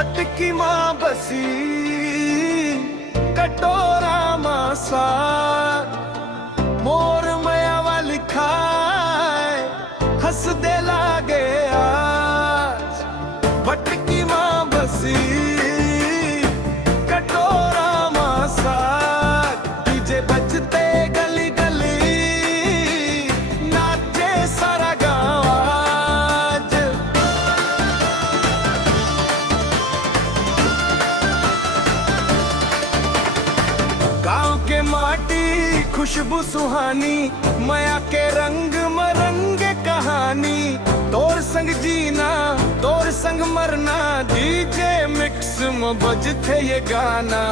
भटकी माँ बसी कटोरा मासा मोर मया वाली खाए हंस दे लागे आज। भटकी माँ बसी कटोरा मासा डीजे बजते गली गली नाचे सारा गाँव आज। गाँव के माटी खुशबू सुहानी माया के रंग मरंगे कहानी। तोर संग जीना तोर संग मरना डीजे मिक्स में बजते ये गाना।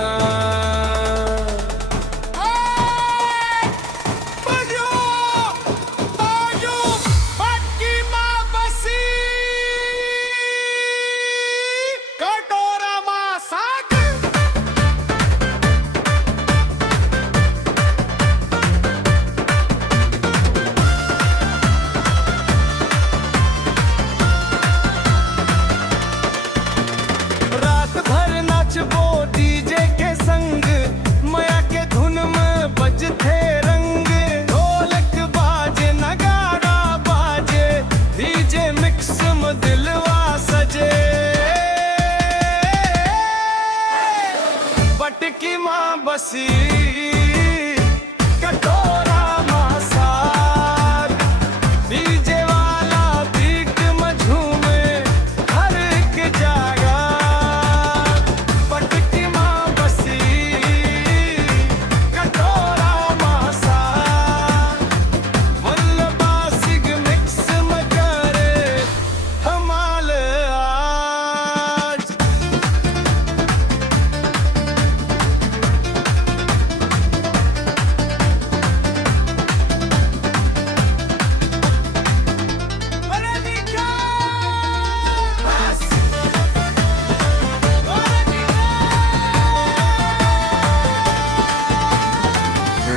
वो डीजे के संग माया के धुन में बजते रंग। ढोलक बाजे नगाड़ा बाजे डीजे मिक्स में दिलवा सजे। भटकी माँ बसी कटोरा मासा डीजे वाला बीट में झूमे हर एक जगह।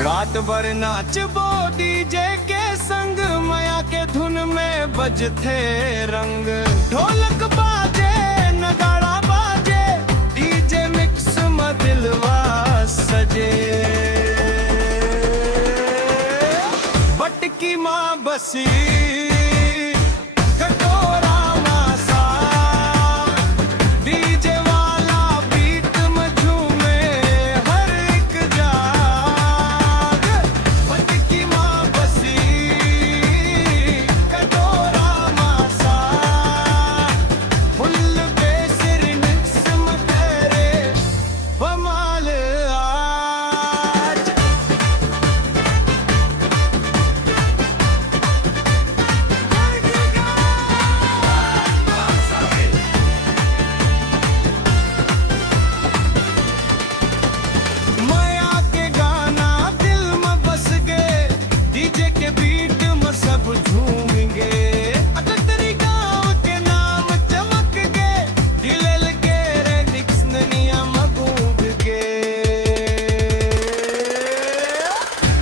रात भर नाचबो डीजे के संग माया के धुन में बजते रंग। ढोलक बाजे नगाड़ा बाजे डीजे मिक्स में दिलवा सजे। भटकी माँ बसी कटोरा मासा डीजे वाला बीट में झूमे हर एक जाग। भटकी माँ बसी कटोरा मासा फुल बेसिर मिक्स में करे बमाल आज। माया के गाना दिल में बस गए डीजे के बीट में सब झूमेंगे। अटतरी गाँव के नाम चमक गए दिल के रेडिक्स ननिया मगूब के।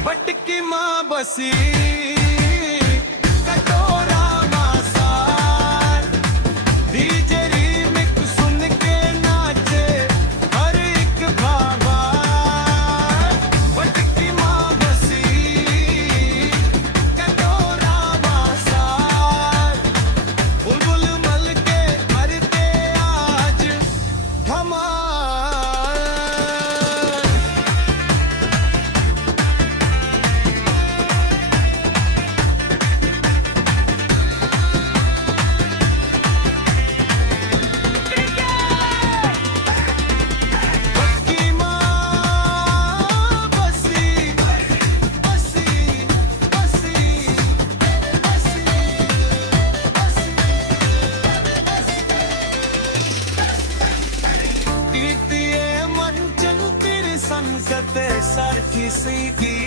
भटकी माँ बसी कटोरा मासा डीजे रीमिक्स सुन के नाचे हर एक बाबा। भटकी माँ बसी कटोरा मासा बुलबुल मल के मरते आज धमाल। भटकी माँ बसी बसी बसी बसी बसी। कीर्तिये मंचन तिर संकते सारखी सीधी